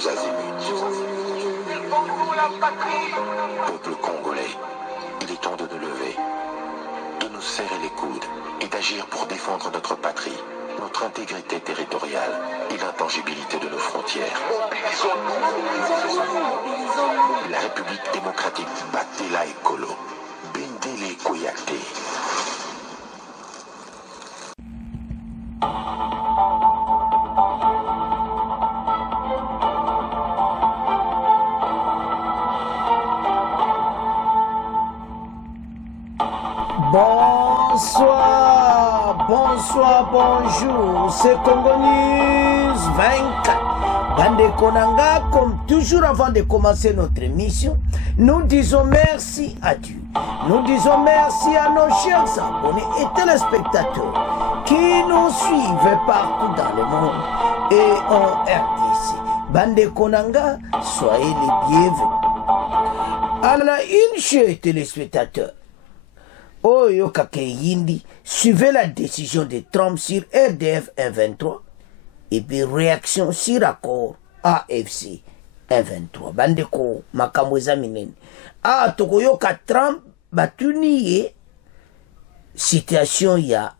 tous azimuts. Peuple congolais, il est temps de nous lever, de nous serrer les coudes et d'agir pour défendre notre patrie, notre intégrité territoriale et l'intangibilité de nos frontières. La République démocratique Batela Ekolo, Bendele Koyate. Bonsoir, bonsoir, bonjour, c'est Congo News 24. Bande Konanga, comme toujours avant de commencer notre émission, nous disons merci à Dieu. Nous disons merci à nos chers abonnés et téléspectateurs qui nous suivent partout dans le monde et en RDC. Bande Konanga, soyez les bienvenus. Alors, une chère téléspectateur, Oyo Kakeyindi, suivez la décision de Trump sur RDF 123 et puis réaction sur accord AFC 123. Bandeko makamweza minene. Ah, tokoyoka Trump batuniye situation ya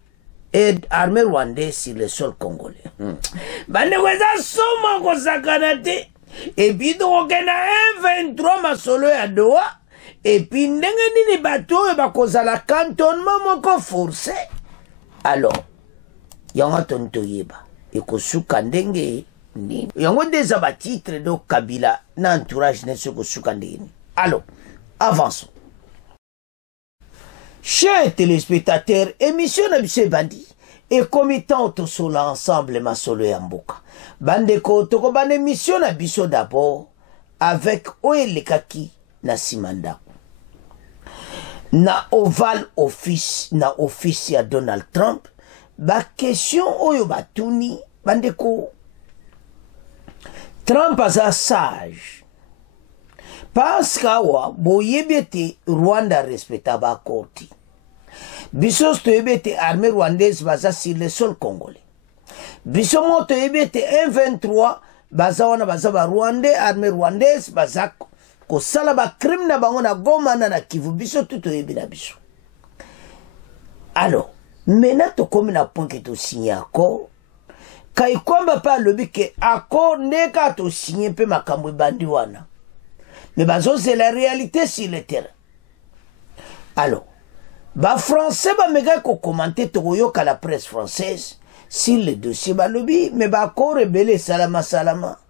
aide armée rwandaise sur le sol congolais. Bandeko eza soma kosakana te. Et puis tokokena 123 masolo ya Doha. Et puis, ndenge nini bato e bakozala cantonnement moko forcé. Alors, yango tonto yeba. Ekosuka ndenge nini. Yango deza ba titre do Kabila na entourage ne soko suka ndenge. Alors, avançons. Chers téléspectateurs, émission na biso bandi. Et committant tout cela ensemble masolo ya mboka. Bandeko toko ban émission na biso d'abord avec Oelekaki na Simanda. Na Oval Office, na office ya Donald Trump, ba question oyo batuni, bandeko, Trump aza sage. Parce qu'awa, boyebete Rwanda respecta ba korti. Biso stoyebete armée rwandaise baza sur le sol congolais. Biso moto yebete 1-23, baza wana baza ba Rwandais, armée rwandaise baza kosala ba crime na bango na Goma na Kivu biso tout oyebi na biso. Alors, maintenant to komi na point que to signé accord. Kai kwamba pa lobi ke accord neka to signé pe makambo bandi wana. Mais bazo c'est la réalité sur le terrain. Alors, ba français ba mega ko commenter to yoka la presse française sur le dossier ba lobi mais ba accord rebelle salama salama.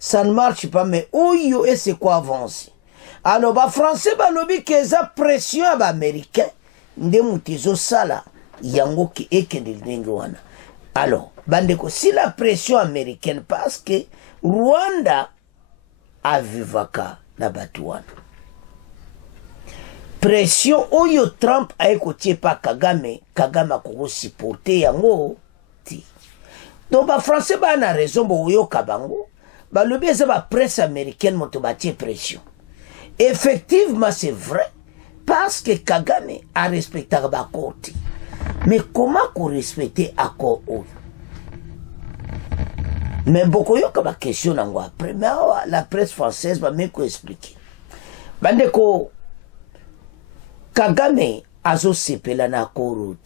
Ça ne marche pas, mais où et c'est quoi avancer? Alors, les Français, ils ont pression à les Américains. Ils ont sala yango ki ekendelingwana. Alors, bandeko, si la pression américaine, parce que Rwanda a vivaka na batuana. Pression oyo Trump a écouté par Kagame, Kagame a supporté yango ti. Donc, les Français, ils ont raison, boyo kabango. Bah, le bien, c'est la presse américaine qui a pression. Effectivement, c'est vrai, parce que Kagame a respecté l'accord. Mais comment qu'on respecte l'accord? Mais beaucoup de questions après. Mais la presse française va même expliquer. Bandeko, Kagame a sepela na accord.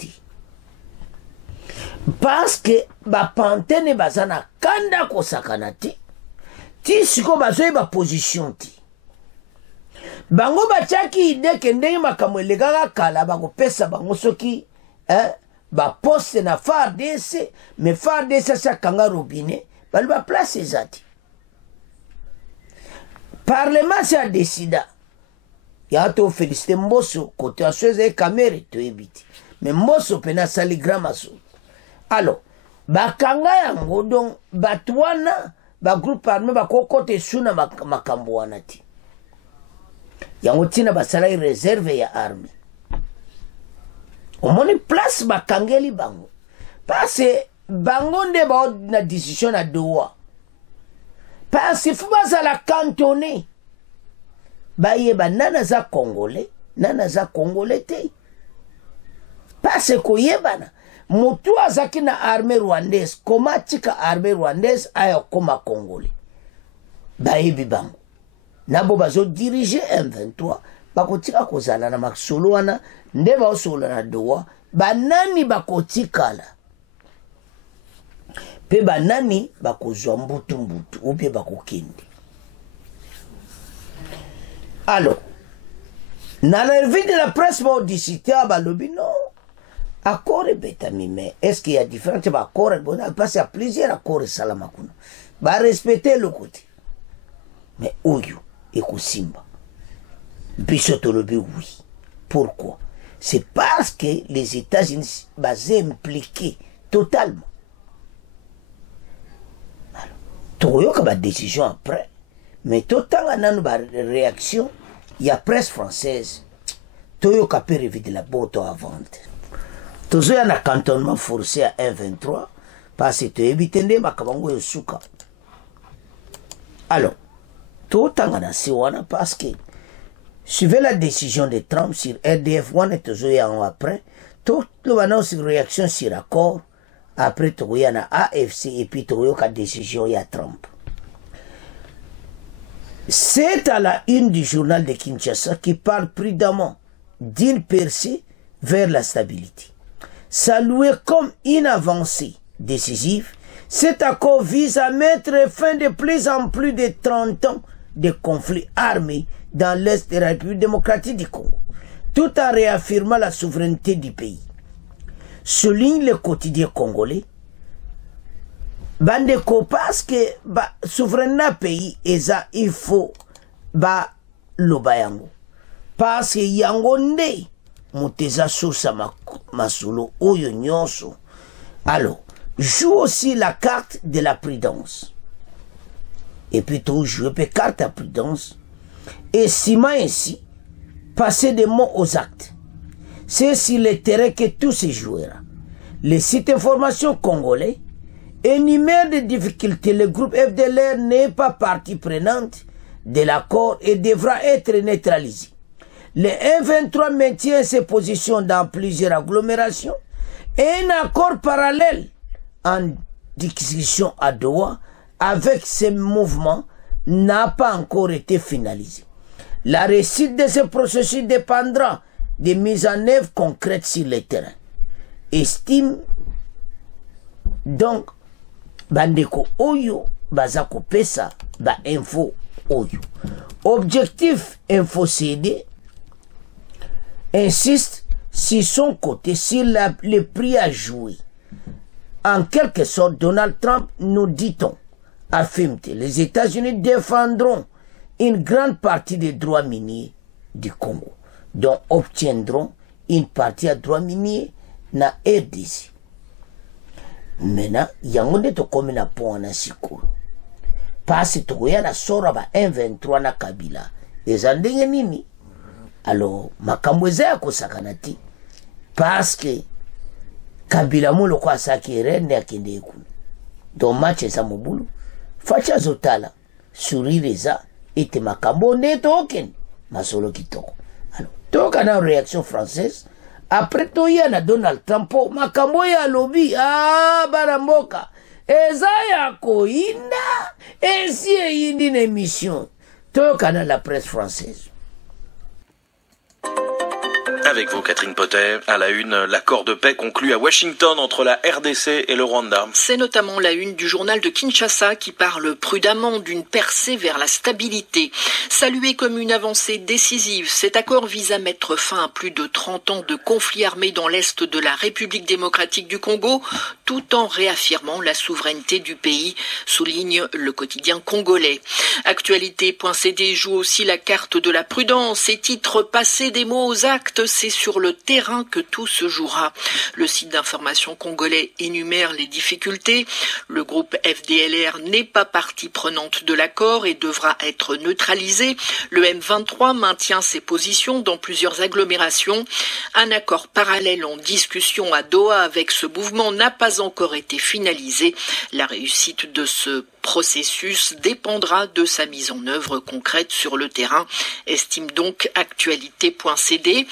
Parce que ba pantene bazana kanda ko sakanati. Ti siko bazoye ba position ti. Bango bachaki ide ke ndenge makambo elegaka kala bakopesa bango soki ba poste na FARDC mais FARDC sa kanga robinet bali ba place ezati. Parlement sa décida. Ya to féliciter Mbosso côté asweze caméra to ebiti. Mais Mbosso pena sali gramaso. Alors, bakanga yango donc batwana ba groupe armé ba kokote suna makambo wanati. Yango tina basala réserve ya armée. Omoni place bakangeli bango. Parce bango nde ba na décision na Doha. Parce que fuba za la cantonné. Ba yeba nana za congolais te. Parce que yebana mutu azaki na armée rwandaise, koma tika armée rwandaise aya koma congolais. bayebi bango nabo bazodirige M23 bakotika kozala na masolo wana nde baosolola na dowa banani bakotikala mpe banani bakozwa mbutu ubie bakokende. Alors na la revue de la presse baodisita balobi non accord ebetami, mais est-ce qu'il y a différentes accords? Bon, parce qu'il y a plusieurs accords salama kuna ba respecter le côté, mais oyo ekosimba biso tolobi oui. Pourquoi? C'est parce que les États-Unis basés impliqués totalement. Toyoka ba décision après, mais total nanu ba réaction, il y a presse française toyoka peut éviter la botte à vendre. Toujours un cantonnement forcé à 1,23 parce que tu évites de makabango yosuka. Alors, tout en a parce que suivez la décision de Trump sur RDF, on est toujours en après, tout le monde sur réaction sur accord, après tu y a AFC et puis tu y a décision il y a Trump. C'est à la une du journal de Kinshasa qui parle prudemment d'une percée vers la stabilité. Salué comme une avancée décisive, cet accord vise à mettre fin de plus en plus de 30 ans de conflits armés dans l'Est de la République démocratique du Congo, tout en réaffirmant la souveraineté du pays. Souligne le quotidien congolais, bandeko parce que souveraineté pays il faut loba yango parce que yango nde muteza sosa masolo oyo nyonso. Alors joue aussi la carte de la prudence et puis tout jouer la carte à prudence et ainsi passer des mots aux actes. C'est sur le terrain que tout se jouera. Les sites d'information congolais énumèrent des difficultés. Le groupe FDLR n'est pas partie prenante de l'accord et devra être neutralisé. Le M23 maintient ses positions dans plusieurs agglomérations et un accord parallèle en discussion à Doha avec ces mouvements n'a pas encore été finalisé. La réussite de ce processus dépendra des mises en œuvre concrètes sur le terrain. Estime donc bandeko oyo bazako pesa ba info oyo. Objectif Info CD insiste sur son côté sur le prix à jouer. En quelque sorte, Donald Trump, nous dit-on, affirme que les États-Unis défendront une grande partie des droits miniers du Congo, dont obtiendront une partie à droits miniers na RDC. Maintenant, yango nde tokomi na pont na sikolo. Parce tokoya na sora ba M23 na Kabila. Eza ndenge nini? Alors, makambo eza ya kosakana ti. Parce que Kabila molo kwa saki rende akende ekuna. Donc match eza mobulu. Facha zotala. Sourire eza. Ete makambo nde token. Masolo kitoko. Alors, toka na réaction française. Après toya na Donald Trump, makambo ya lobby, baramboka, eza ya koinda, esi eyindi na émission. Toka na la presse française. Avec vous, Catherine Potter, à la une, l'accord de paix conclu à Washington entre la RDC et le Rwanda. C'est notamment la une du journal de Kinshasa qui parle prudemment d'une percée vers la stabilité. Salué comme une avancée décisive, cet accord vise à mettre fin à plus de 30 ans de conflits armés dans l'est de la République démocratique du Congo, tout en réaffirmant la souveraineté du pays, souligne le quotidien congolais. Actualité.cd joue aussi la carte de la prudence et titre passer des mots aux actes, c'est sur le terrain que tout se jouera. Le site d'information congolais énumère les difficultés. Le groupe FDLR n'est pas partie prenante de l'accord et devra être neutralisé. Le M23 maintient ses positions dans plusieurs agglomérations. Un accord parallèle en discussion à Doha avec ce mouvement n'a pas encore été finalisé. La réussite de ce processus dépendra de sa mise en œuvre concrète sur le terrain, estime donc actualité.cd.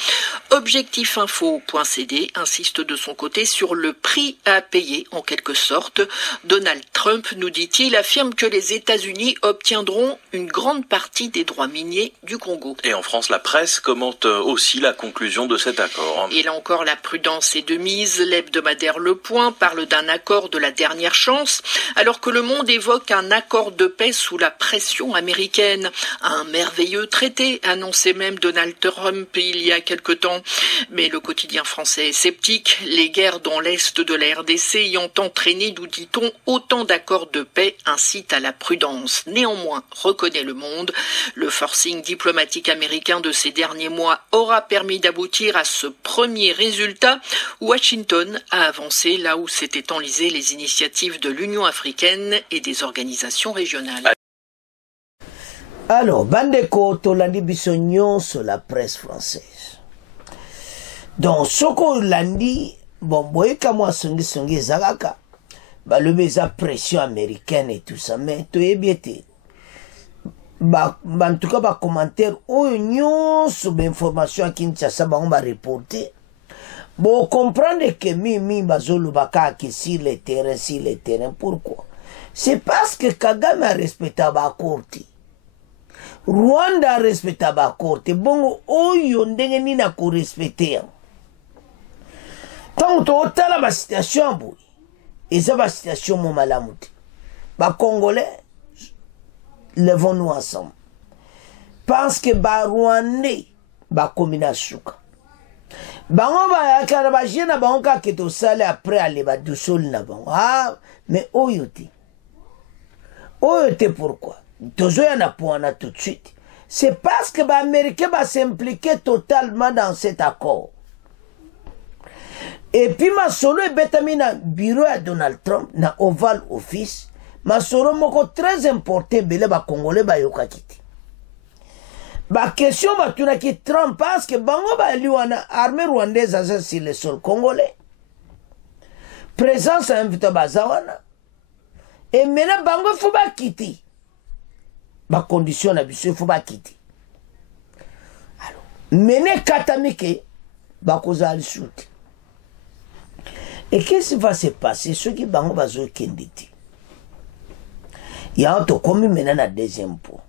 Objectifinfo.cd insiste de son côté sur le prix à payer en quelque sorte. Donald Trump, nous dit-il, affirme que les États-Unis obtiendront une grande partie des droits miniers du Congo. Et en France, la presse commente aussi la conclusion de cet accord. Et là encore, la prudence est de mise. L'hebdomadaire Le Point parle d'un accord de la dernière chance, alors que le monde évoque un accord de paix sous la pression américaine. Un merveilleux traité, annonçait même Donald Trump il y a quelque temps. Mais le quotidien français est sceptique. Les guerres dans l'est de la RDC ayant entraîné, nous dit-on, autant d'accords de paix incitent à la prudence. Néanmoins, reconnaît Le Monde, le forcing diplomatique américain de ces derniers mois aura permis d'aboutir à ce premier résultat. Washington a avancé là où s'étaient enlisées les initiatives de l'Union africaine et des organisations régionales. Alors, bandeko tolandi biso nyonso la presse française. Donc, soko landi, bon, boyeka mwa songi ezalaka, balobi eza pression américaine et tout ça, mais toyebi ete, en tout cas, ba commentaire oyo nyonso ba information à Kinshasa bango ba reporter. Bon, comprendre que mi bazolobaka que sur le terrain, pourquoi? C'est parce que Kagame a respecté ba korti. Rwanda a respecté ba korti. Bongo oyo ndenge nini na ko respecter. Tant otala ba situation boy. Eza ba situation mo malamu te. Ba Congolais, levons-nous ensemble. Parce que ba Rwandais ba komina suka. Bango ba yakara ba jena bango ka keto sale après aller ba dusol na bango. Ah, mais oyote. Oyote pourquoi? Tozo ya na poana tout de suite. C'est parce que ba Américain va s'impliquer totalement dans cet accord. Et puis ma solo e betamina bureau à Donald Trump na Oval Office. Ma solo moko très important bele ba Congolais ba yokakiti. Ba question ba tunaki Trump parce que bango ba liwana armée rwandaise asa sur le sol congolais. Présence invité bazawana. Et maintenant bango faut ba quitter. Ba condition na biso faut ba quitter. Alors, mene katamike ba kozali shoot. Et qu'est-ce qui va se passer ceux qui bango bazo kenditi? Il y a un to comme maintenant na deuxième point.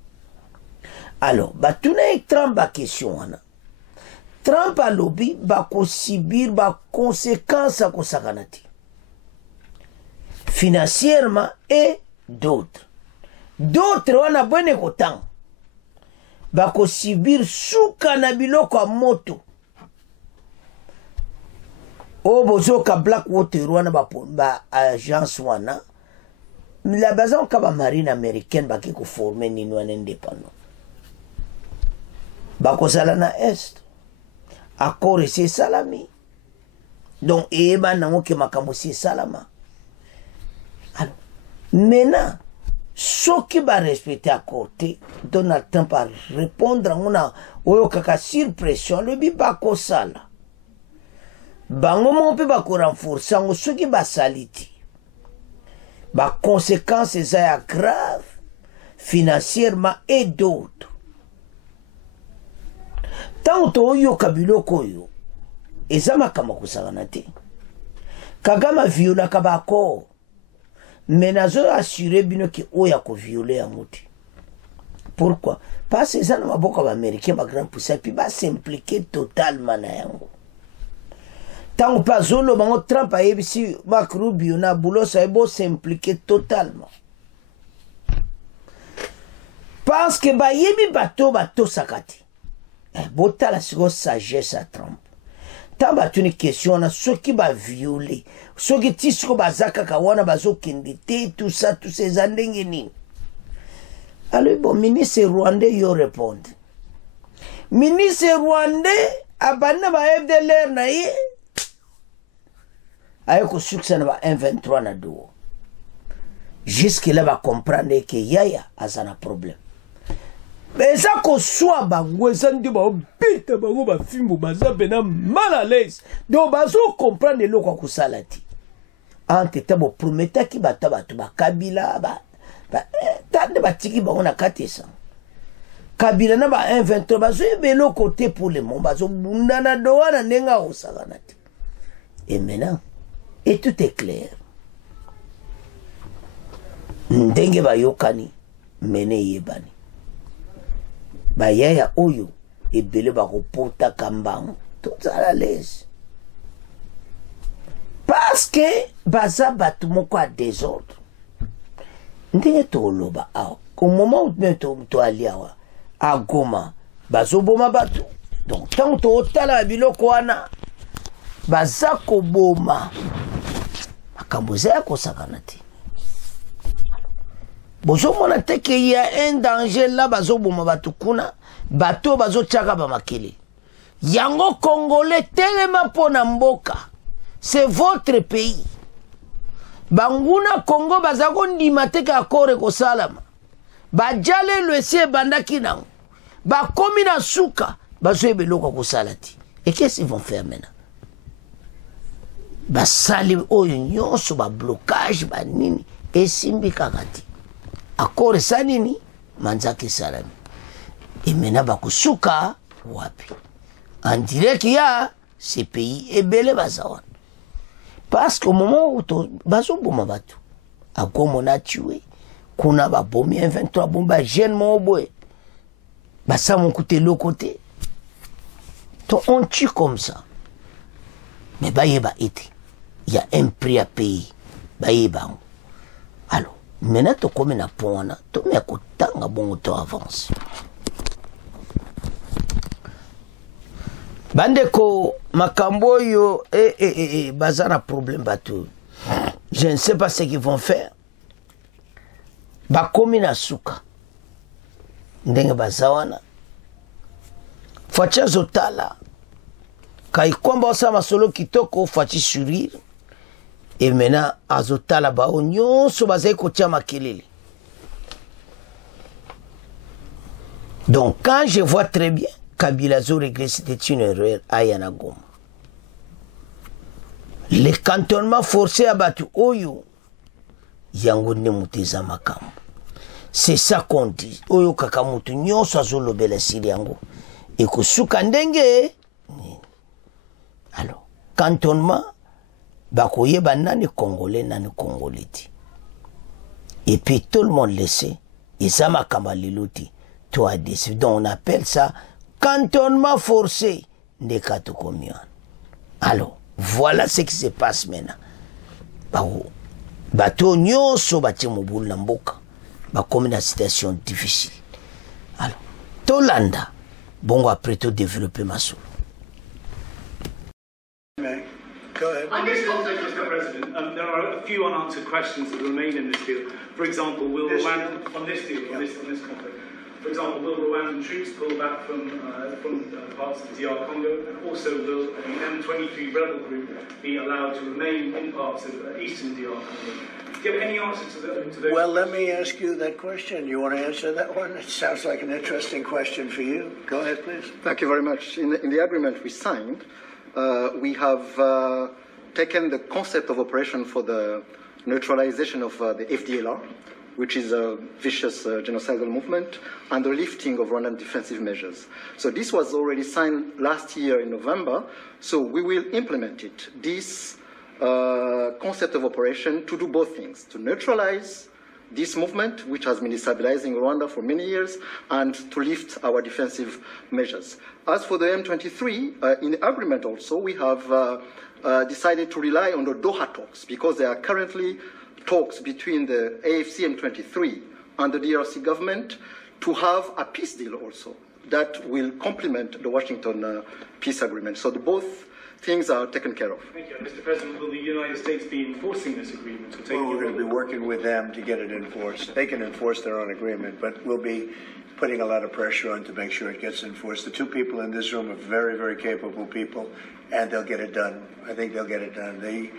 Alors, batuna Trump ba question wana. Trump a lobby ba ko subir ba conséquences ko sakanati. Financièrement et d'autres. D'autres wana bone ko tang. Ba ko subir suka na biloko a moto. O bozoka Blackwater wana ba agence wana. La bazan ka ba marine américaine ba ki ko former ni wana indépendant. Bakozala na est accord c'est salami donc eba nango ke makambo c'est salama. Alors maintenant ceux qui va respecter accord Donald Trump va répondre ngona oyo kaka sur pression le bi bako sala bango mo pe bako renforcer ngo ceux qui va saliti ba conséquences ça grave financièrement et d'autres. Tant oyo kabilo koyo ezama kama kusagana te Kagame viola kabako menazo assurer bino ki oya ko violer amuti. Pourquoi? Parce que ça na maboka ba américain ba grand puissance puis ba s'impliquer totalement na yango. Tant pas zolo bango Trump a yebisi Marco Rubio na bulo sa ebo s'impliquer totalement. Parce que ba yebi bato sakati. Bota la sagesse à Trump. Tant une question on a ceux qui va violer, ceux qui tisco bazaka kawana bazo kendite tout ça tous ces andengeni. Alors bon ministre rwandais yo répondre. Ministre rwandais abana ba FDLR na ye. Ayoko succès na ba 123 na do. Jusque là va comprendre que yaya azana problème. Mais ça qu'on soit bango ça ne va bite bango ba fimbo baza bena mal à l'aise donc bazo comprendre le quoi ko salati ante tabo prometa ki bata batu ba kabila ba tande batiki bango na kati esa Kabila na ba 1-23 bazo ebelo côté pour le monde bazo bunda na doa na ndenga osakana te. Et maintenant et tout est clair. Ndenge bayokani mene yebani bayaya oyo ebele bakopota kambango tout à l'aise parce que baza batu moko a désordre ndenge toloba awa au moment où même to ali awa a Goma bazoboma batu donc tant totala biloko wana baza koboma makambo za kosakana te. Bozo mona te que y a un danger là bazo boma batu kuna bato bazo tchaka ba makele yango congolais telema pona mboka c'est votre pays banguna Congo bazako ndima te ka kore ko salama bajale le sie bandaki nango bakomi na suka bazo ebeloko ko salati. Et qu'est-ce qu'ils vont faire maintenant? Basali oyo nyonso ba blocage ba nini esimbi kakati akore sanini manzaki salami imena bakusuka wapi en direct ya ces pays ebele bazawan parce qu'au moment où bazo boma batu agomo na tué kuna ba bomi 23 bomba jeune moboé basa mon côté le côté to on tue comme ça mais bayeba été il y a un prix à payer bayeba alors maintenant to comme na pona to me akotanga bongo to avance bandeko makambo yo bazana problème bato je ne sais pas ce qu'ils vont faire bakomi na suka ndenge bazawana facha zotala kai kwamba osama solo kitoko fachi sourire. Et maintenant, azotala ba onyo so bazai kotia makelele. Donc, quand je vois très bien, Kabila zo regrette, c'était une erreur à Yanagoma. Les cantonnements forcés à battu Oyo, yango ne muteza makambo. C'est ça qu'on dit. Oyo kakamutu nyonso azolobela sili yango. Et kusuka ndenge. Alors, cantonnement bakoyeba nani congolais nani congolais ti. Et puis tout le monde le sait. Et ça m'a kamaliloti. Toi décidé. Donc on appelle ça cantonnement forcé de Katokomian. Alors, voilà ce qui se passe maintenant. Bato nyonso bati mobulu na mboka. Bakomi na situation difficile. Alors, Tolanda, bongo après tout développer ma solo. Go ahead. On this context, Mr. President, there are a few unanswered questions that remain in this deal. For example, will Rwanda, on this deal, on this conflict, for example, will Rwandan troops pull back from parts of the DR Congo, and also will the M23 rebel group be allowed to remain in parts of eastern DR Congo? Do you have any answer to those? Well, let me ask you that question. You want to answer that one? It sounds like an interesting question for you. Go ahead, please. Thank you very much. In the agreement we signed, we have taken the concept of operation for the neutralization of the FDLR, which is a vicious genocidal movement, and the lifting of Rwandan defensive measures. So this was already signed last year in November, so we will implement it. This concept of operation to do both things, to neutralize this movement, which has been destabilizing Rwanda for many years, and to lift our defensive measures. As for the M23, in the agreement also, we have decided to rely on the Doha talks, because there are currently talks between the AFC M23 and the DRC government to have a peace deal also that will complement the Washington peace agreement. So both things are taken care of. Thank you. Mr. President, will the United States be enforcing this agreement? Well, we're going to be working with them to get it enforced. They can enforce their own agreement, but we'll be putting a lot of pressure on to make sure it gets enforced. The two people in this room are very, very capable people, and they'll get it done. I think they'll get it done. They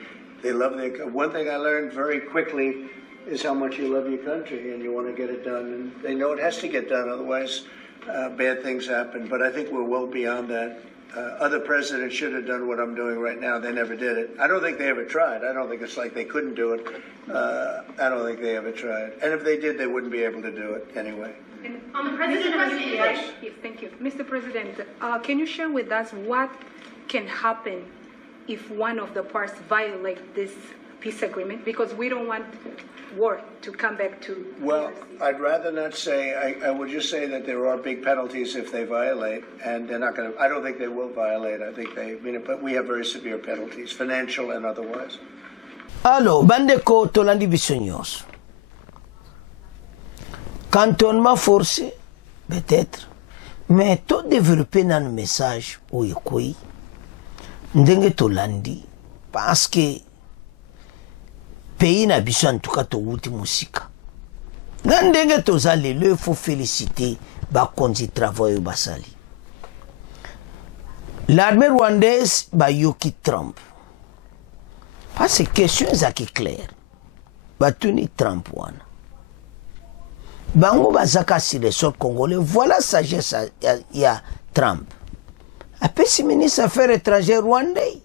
love their... One thing I learned very quickly is how much you love your country, and you want to get it done. And they know it has to get done, otherwise bad things happen. But I think we're well beyond that. Other presidents should have done what I'm doing right now. They never did it. I don't think they ever tried. I don't think it's like they couldn't do it. I don't think they ever tried. And if they did, they wouldn't be able to do it anyway. And on the president of the yes, thank you. Mr. President, can you share with us what can happen if one of the parts violate this peace agreement? Because we don't want war to come back to well, I'd rather not say. I would just say that there are big penalties if they violate, and they're not going to. I don't think they will violate. I think they. But we have very severe penalties, financial and otherwise. Alors, bandeko tolandi bisognoso. Cantonnement forcé, peut-être, mais tout développer dans le message où il y a, ndenge tolandi, parce que pays n'a biso en tout cas to wuti musika. Ndenge tozali le faut féliciter ba konzi travail basali. L'armée rwandaise ba yoki Trump. Parce que question zaki clair. Ba tuni Trump wana. Bango bazaka si les sol congolais, voilà sagesse ya Trump. Après si ministre affaires étrangères rwandais.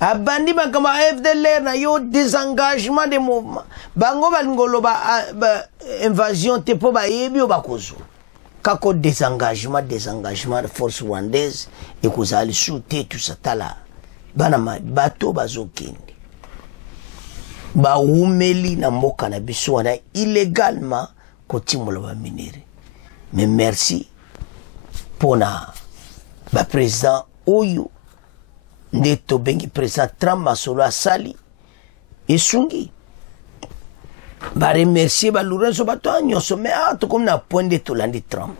Abandi bakama FDLR na yo désengagement des mouvements. Bango balingolo ba invasion te po ba yebi o bakozo. Kako désengagement de force rwandaise et kozali shooter tout ça tala. Bana bato bazokende. Ba umeli na mboka na biso wana illégalement kotimolo ba minere. Mais merci pour na ba président oyo Neto bengi président Trump masolo asali esungi ba remercier ba Lorenzo Batonyo mais to comme na point de tolandi Trump.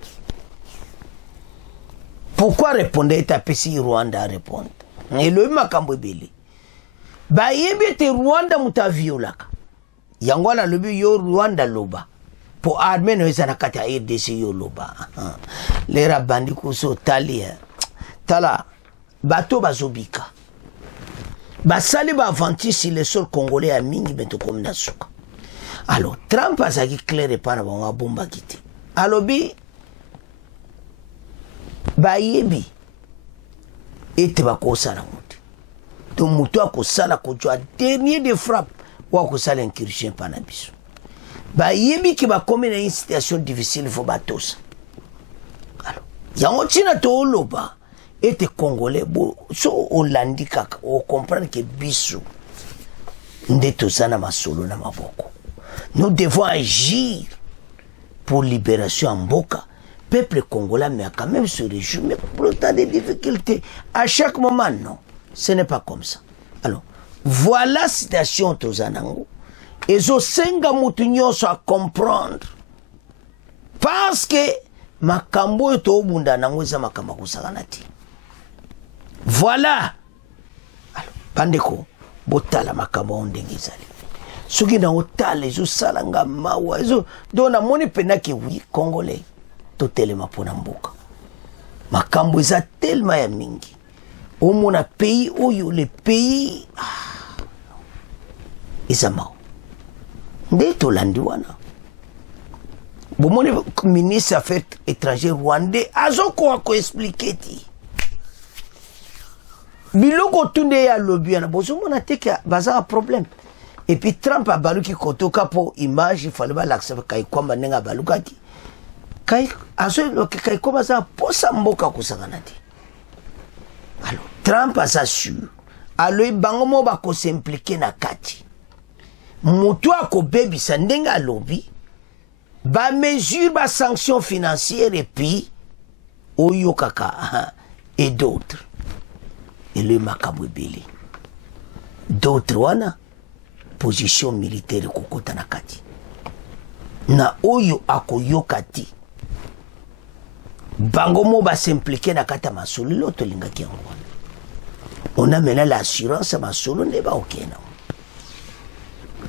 Pourquoi répondre et taper si Rwanda répond? Et le makambo beli ba yebe te Rwanda mutaviolaka yangwana lobi yo Rwanda loba pour armer no ezana kati ya RDC yo loba les rabandi kuso talia tala bato bazobika basali ba avanti si le sol congolais a mingi bento comme nasuka. Alors Trump azaki clair par ba bomba kiti alobi ba yebi ete bakosala mutu to mutu akosala kojwa dernier de frappe wa kosala incursion pana biso ba yebi ki ba comme une situation difficile faut batosa. Alors yango tina to loba et congolais bo so olandi kaka o comprendre que biso ndeto sana masolo na maboko. Nous devons agir pour libération en mboka. Peuple congolais mais quand même se réjouit mais pour le temps des difficultés à chaque moment non, ce n'est pas comme ça. Alors voilà situation tozanango ezo senga mutu nyonso à comprendre parce que makambo to bunda nango za makamba kusakanati. Voilà. Alors, bandeko, botala makambo ndenge ezali. Soki na otala ezo salanga mawa ezo dona moni penaki wi congolais to telema pona mboka. Makambo eza tellement ya mingi. Omona pays oyo le pays ezamao. Nde to landi wana. Bomoni ministre affaires étrangères rwandais azoko ko expliquer ti. Biloko tunde ya lobby na bozo mona teke baza un problème. Et puis Trump a baluki kotoka pour image il fallait ba l'accepter kai kwamba nenga balukati. Kai aso kai kwamba za posa mboka kusakanati. Alors Trump a s'assure alo bango mo ba ko s'impliquer na kati. Mutu akobebisa ndenga lobby ba mesure ba sanction financière et puis oyo kaka et d'autres. Et le makabwebele d'autres wana position militaire kokota na kati na oyo akoyokati bango mo ba s'impliquer na kata masolo loto lingaki yango. On a maintenant l'assurance masolo ne ba okena.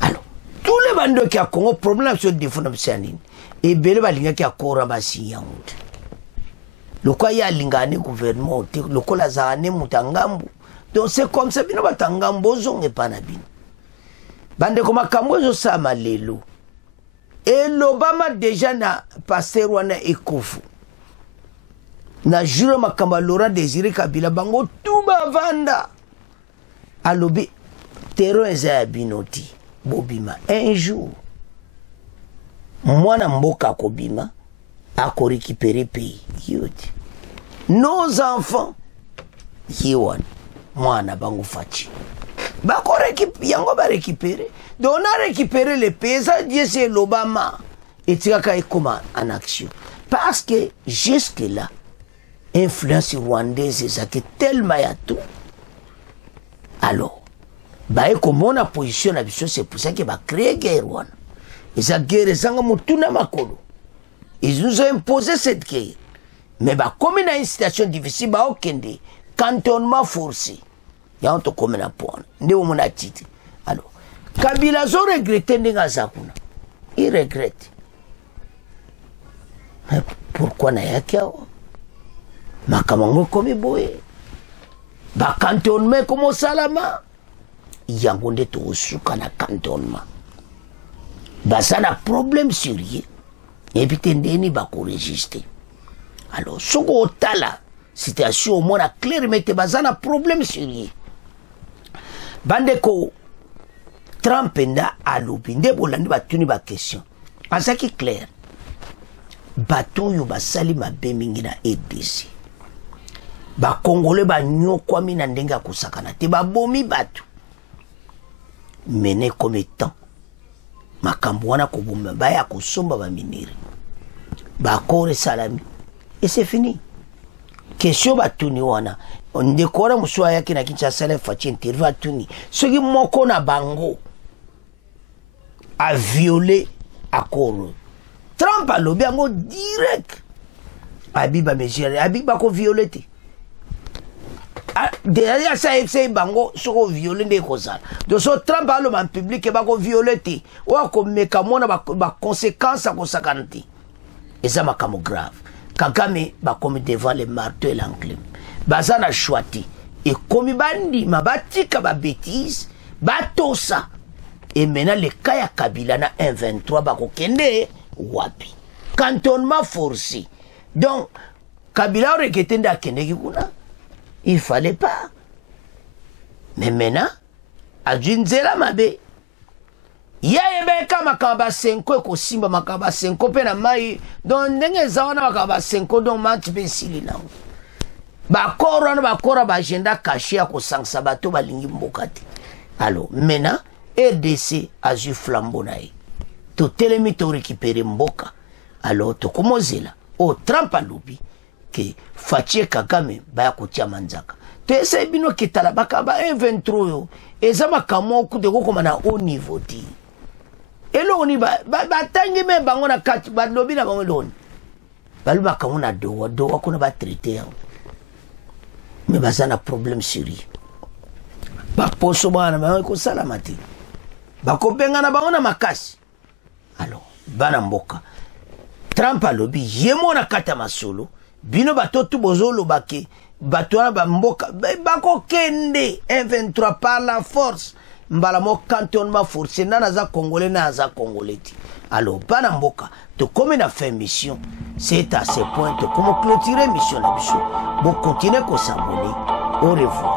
Alors tous les bandos qui a Congo problème sur défendre bisanine et bele ba lingaki akora basi yango. Loko ya lingane gouvernement te loko la zane mutangambu donc c'est comme ça bino batangambo zonge pana bino bande koma kambozo sama lelo et l'Obama déjà na pasteur wana ekofu na jure makamba Laurent Désiré Kabila bango tuba vanda alobi tero eza binoti bobima un jour mwana mboka akobima ako récupérer pays yoti nos enfants yiwan mwana bango fachi bako yango ba récupérer donc on a récupéré les pays ça dit c'est l'Obama et tika ekoma en action parce que jusque là influence rwandaise ezaki tellement ya tout alors baye komona position na biso c'est pour ça que ba créer guerre wana eza guerre ezanga mutuna makolo ils nous ont imposé cette guerre mais ba comme na une situation difficile ba okende cantonnement forcé ya on to comme na point nde wo mona titi alors Kabila zo regretter ndinga zakuna il regrette mais pourquoi na yake awa makamango komi boye ba cantonnement comme salama yango nde tosuka na cantonnement basa na problème sérieux et puis tendeni ba ko résister alors soko otala situation mo na clairement te basa na problème sérieux bande ko Trump nda alobi nde bolandi batuni ba question azaki clair bato yo basali mabe mingi na EDC ba congolais ba nyokwami na ndenge kusakana te ba bomi bato mene comme étant makambo wana koboma baya kosomba ba miniri ba kore salami et c'est fini question batuni wana ndekora muswa yake na Kinshasa le fachi interview atuni soki moko na bango a violé accord Trump a lobby ango direct abiba mesure abiba ko violeté derrière ça FC bango soko violer des causes donc so Trump a le en public ba ko violeté wa ko meka mona ba conséquences ko sakanti et ça makamo grave Kagame ba comme devant les marteaux et l'enclume bazana chouati et comme bandi mabatika ba bêtise batosa et maintenant le cas ya Kabila na 123 ba ko kende wapi cantonnement forcé donc Kabila aurait nda kende kuna il fallait pas mais maintenant adjunzela mabe yeye beka makamba 5 ko simba makamba 5 pe na mai donc ndenge zawana makamba 5 donc match be silina bakoro na bakora ba agenda caché ya ko sangsa bato balingi mbokati alors maintenant RDC a ju flambeau nae to telemi to récupérer mboka alors to komozela o Trump alobi que Fachi Kagame baya kotia manzaka to ese bino kitala bakaba 23 yo eza makamo ku de ko na au niveau ti elo ni ba tangi me bango na kati ba lobi na bango loni balu bakamona do kuna ba traiter ya mais bazana problème sérieux ba poso bana ba ko salamati ba ko benga na bango na makasi alors bana mboka Trump alobi yemo na kata masolo bino batotu bozolo bake batwana ba mboka bako kende 23 par la force mbala mo cantonnement forcé nana za congolais na za congolais alors bana mboka to comme na fin mission c'est à ce point to comme clôturer mission na biso bon continuer ko s'abonner au revoir.